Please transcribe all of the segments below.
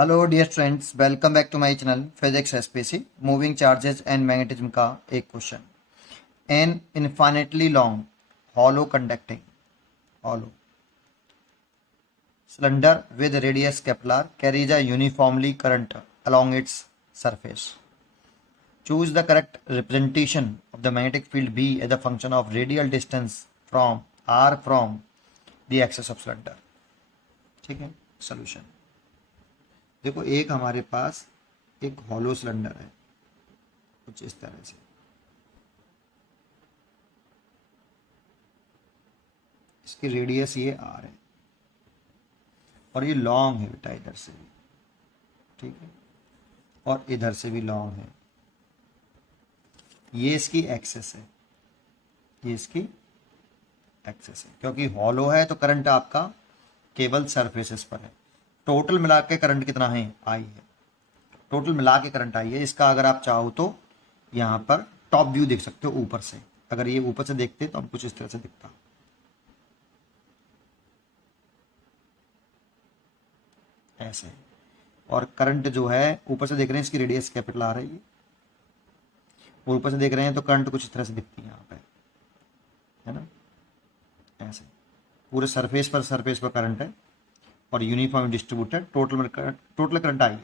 Hello dear friends, welcome back to my channel physics SPC. Moving charges and magnetism का एक question. An infinitely long hollow conducting hollow cylinder with radius capital R carries a uniformly current along its surface. Choose the correct representation of the magnetic field B as a function of radial distance from r from the axis of cylinder. ठीक है, solution देखो। एक हमारे पास एक hollow cylinder है कुछ इस तरह से। इसकी रेडियस ये आर है और ये लॉन्ग है बेटा, इधर से भी ठीक है और इधर से भी लॉन्ग है। ये इसकी एक्सेस है, ये इसकी एक्सेस है। क्योंकि हॉलो है तो करंट आपका केवल सरफेसेस पर है। टोटल मिला के करंट कितना है? आई है। टोटल मिला के करंट आई है। इसका अगर आप चाहो तो यहाँ पर टॉप व्यू देख सकते हो ऊपर से। अगर ये ऊपर से देखते तो हम कुछ इस तरह से दिखता, ऐसे। और करंट जो है ऊपर से देख रहे हैं, इसकी रेडियस कैपिटल आ रही है और ऊपर से देख रहे हैं तो करंट कुछ इस तरह से दिखती है यहाँ पे, है ना, ऐसे। पूरे सरफेस पर करंट है और uniform distributed total current I है।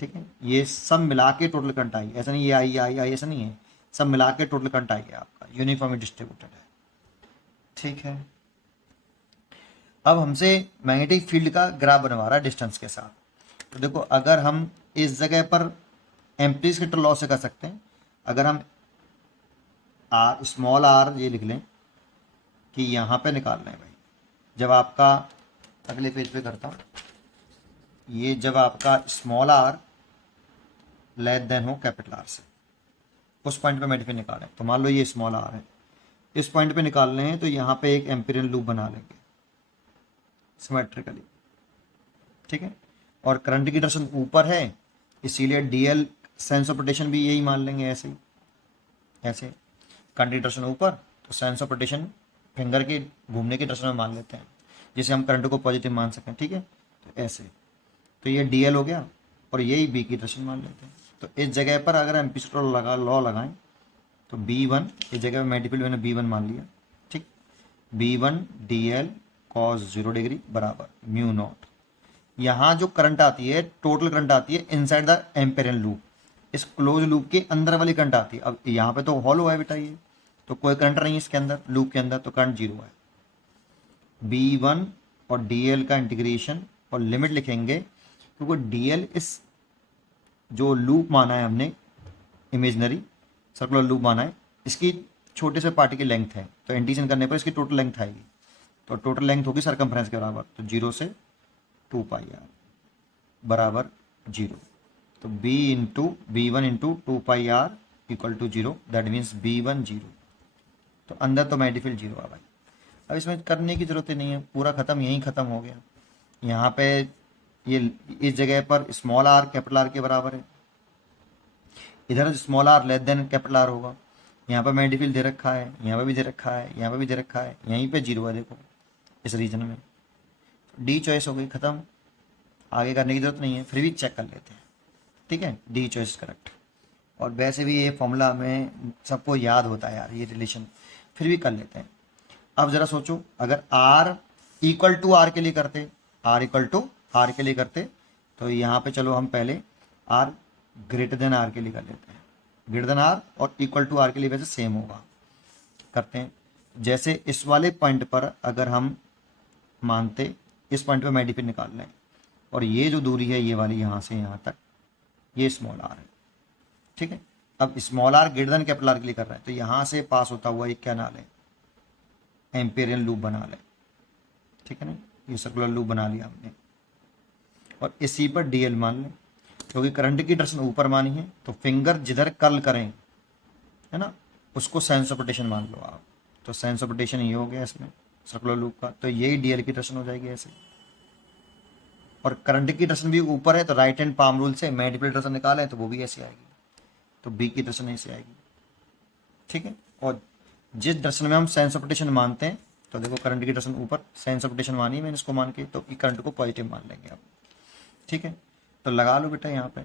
ठीक है, ये सब मिला के टोटल करंट आई, ऐसा नहीं ये आई ऐसा नहीं है। सब मिला के टोटल करंट आई है आपका, यूनिफॉर्म डिस्ट्रीब्यूटेड है। ठीक है, अब हमसे मैग्नेटिक फील्ड का ग्राफ बनवा रहा है डिस्टेंस के साथ। तो देखो, अगर हम इस जगह पर एम्पलीफिकेटर लॉ से कर सकते हैं। अगर हम आर स्मॉल आर ये लिख लें कि यहाँ पे निकाल लें भाई, जब आपका अगले पेज पे करता हूँ, ये जब आपका स्मॉल आर लेस देन हो कैपिटल आर से, उस पॉइंट पे मैग्नेटिक निकालें। तो मान लो ये स्मॉल आर है, इस पॉइंट पे निकालने हैं तो यहाँ पे एक एम्पीरियन लूप बना लेंगे सिमेट्रिकली। ठीक है, और करंट की डायरेक्शन ऊपर है इसीलिए डीएल सेंस ऑफ रोटेशन भी यही मान लेंगे, ऐसे ही ऐसे। करंट की डायरेक्शन ऊपर तो सेंस ऑफ रोटेशन फिंगर के घूमने की डायरेक्शन में मान लेते हैं, जिसे हम करंट को पॉजिटिव मान सकें। ठीक है, तो ऐसे। तो ये डीएल हो गया और यही बी की डायरेक्शन मान लेते हैं। तो इस जगह पर अगर एम्पलीट्यूड लॉ लगाएं तो B1 इस जगह मल्टीपल मैंने B1 मान लिया। ठीक, B1 DL cos 0 डिग्री बराबर म्यू नॉट। यहाँ जो करंट आती है, टोटल करंट आती है इनसाइड द एम्पेरियन लूप, इस क्लोज लूप के अंदर वाली करंट आती है। अब यहाँ पे तो हॉलो है बेटा, ये तो कोई करंट नहीं है इसके अंदर, लूप के अंदर, तो करंट जीरो है। B1 और DL का इंटीग्रेशन और लिमिट लिखेंगे, क्योंकि DL इस जो लूप माना है हमने, इमेजनरी सर्कुलर लूप माना है, इसकी छोटे से पार्टी की लेंथ है। तो इंटीग्रेशन करने पर इसकी टोटल लेंथ आएगी, तो टोटल लेंथ होगी सरकमफ्रेंस के बराबर। तो 0 से 2 पाई आर बराबर 0। तो B1 into 2 pi r equal to 0, that means B1 0। तो अंदर तो मैग्नेटिक फील्ड 0 है भाई। अब इसमें करने की जरूरत ही नहीं है, पूरा खत्म, यहीं खत्म हो गया। यहाँ पे ये इस जगह पर स्मॉल आर कैपिटल आर के बराबर है, इधर small r less than capital R होगा। यहाँ पर मैग्नेटिक फील्ड दे रखा है, यहाँ पे भी दे रखा है, यहाँ पे भी दे रखा है, यहीं पे 0 है देखो इस रीजन में। डी चॉइस हो गई, खत्म, आगे करने की जरूरत नहीं है। फिर भी चेक कर लेते हैं। ठीक है, डी चॉइस करेक्ट। और वैसे भी ये फॉर्मूला हमें सबको याद होता है यार, ये रिलेशन, फिर भी कर लेते हैं। अब जरा सोचो, अगर आर इक्वल टू आर के लिए करते, आर इक्वल टू आर के लिए करते, तो यहाँ पे चलो हम पहले आर ग्रेटर देन आर के लिए कर लेते हैं। ग्रेटर देन आर और इक्वल टू आर के लिए वैसे सेम होगा, करते हैं। जैसे इस वाले पॉइंट पर अगर हम मानते, इस पॉइंट पे मैग्नेटिक निकाल लें, और ये जो दूरी है ये वाली यहाँ से यहाँ तक, ये स्मॉल आर है। ठीक है, अब small r greater than capital R के लिए कर रहे हैं, तो यहाँ से पास होता हुआ एक क्या ना लें, एम्पेरियन लूप बना लें। ठीक है ना, ये सर्कुलर लूप बना लिया हमने, और इसी पर डीएल मान लें। क्योंकि करंट की डायरेक्शन ऊपर मानी है, तो फिंगर जिधर कर्ल करें, है ना, उसको सेंस ऑफ रोटेशन मान लो आप। तो सेंस ऑफ रोटेशन ये हो गया इसमें सर्कुलर लूप का, तो यही डीएल की डायरेक्शन हो जाएगी ऐसे। और करंट की डायरेक्शन भी ऊपर है, तो राइट हैंड पाम रूल से मैग्नेटिक डायरेक्शन निकालें तो वो भी ऐसे आएगी, तो बी की डायरेक्शन ऐसे आएगी। ठीक है, और जिस डायरेक्शन में हम सेंस ऑफ रोटेशन मानते हैं, तो देखो करंट की डायरेक्शन ऊपर, सेंस ऑफ रोटेशन मानी है मैंने इसको मान के, तो करंट को पॉजिटिव मान लेंगे आप। ठीक है, तो लगा लो बेटा यहाँ पे,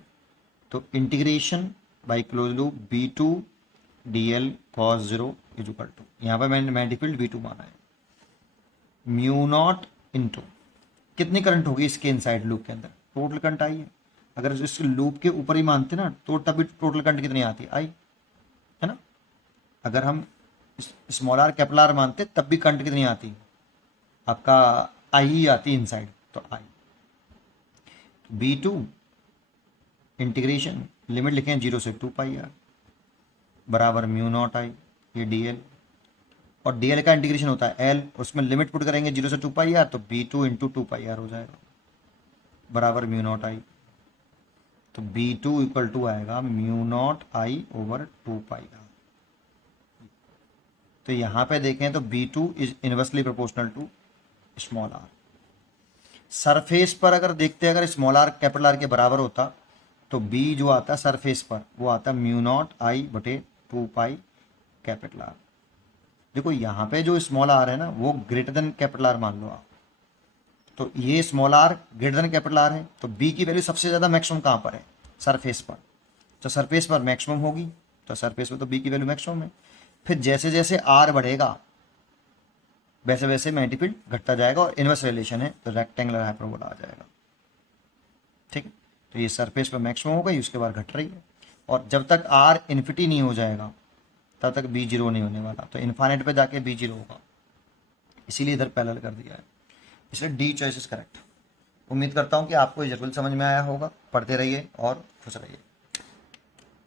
तो integration by close loop B2 DL cos 0 is equal to, यहाँ पे मैंने मैग्नेटिक फील्ड V2 माना है, म्यू नॉट इंटू कितनी करंट होगी इसके इनसाइड लूप के अंदर, टोटल करंट आई है। अगर इस लूप के ऊपर ही मानते ना तो तभी टोटल करंट कितनी आती है, आई, है ना। अगर हम स्मॉल आर कैपिटल आर मानते तब भी करंट कितनी आती, आपका आई ही आती इनसाइड, तो आई। B2 इंटीग्रेशन लिमिट लिखे हैं 0 से 2 पाई आर बराबर म्यू नॉट आई, ये DL, और DL का इंटीग्रेशन होता है L, उसमें लिमिट पुट करेंगे 0 से 2 पाई आर, तो B2 इंटू 2 पाई आर हो जाएगा बराबर म्यू नॉट आई। तो B2 इक्वल टू आएगा mu naught I over 2 pi r. तो यहाँ पे देखें तो B2 is inversely proportional to small r. Surface पर अगर देखते हैं, अगर स्मॉल आर कैपिटल आर के बराबर होता तो B जो आता है सरफेस पर वो आता म्यू नॉट आई बटे 2 पाई कैपिटल आर। देखो यहाँ पे जो स्मॉल आर है ना वो ग्रेटर देन कैपिटल आर मान लो आप, तो ये small r greater than capital R है, तो B की वैल्यू सबसे ज़्यादा मैक्सिमम कहाँ पर है, सरफेस पर, तो सरफेस पर मैक्सिमम होगी, तो सरफेस पर तो B की वैल्यू मैक्सिमम है। फिर जैसे जैसे आर बढ़ेगा वैसे वैसे मैग्नेटिक फील्ड घटता जाएगा, और इनवर्स रिलेशन है तो रेक्टेंगुलर हाइपरबोला आ जाएगा, ठीक है। तो ये सरफेस पर मैक्सिमम होगा, ये उसके बाद घट रही है, और जब तक आर इन्फिनिटी नहीं हो जाएगा तब तक B 0 नहीं होने वाला, तो इन्फाइनाइट पे जाके B 0 होगा, इसीलिए इधर पैरेलल कर दिया है, इसलिए डी चॉइस इज करेक्ट। उम्मीद करता हूँ कि आपको ये जरूर समझ में आया होगा। पढ़ते रहिए और खुश रहिए।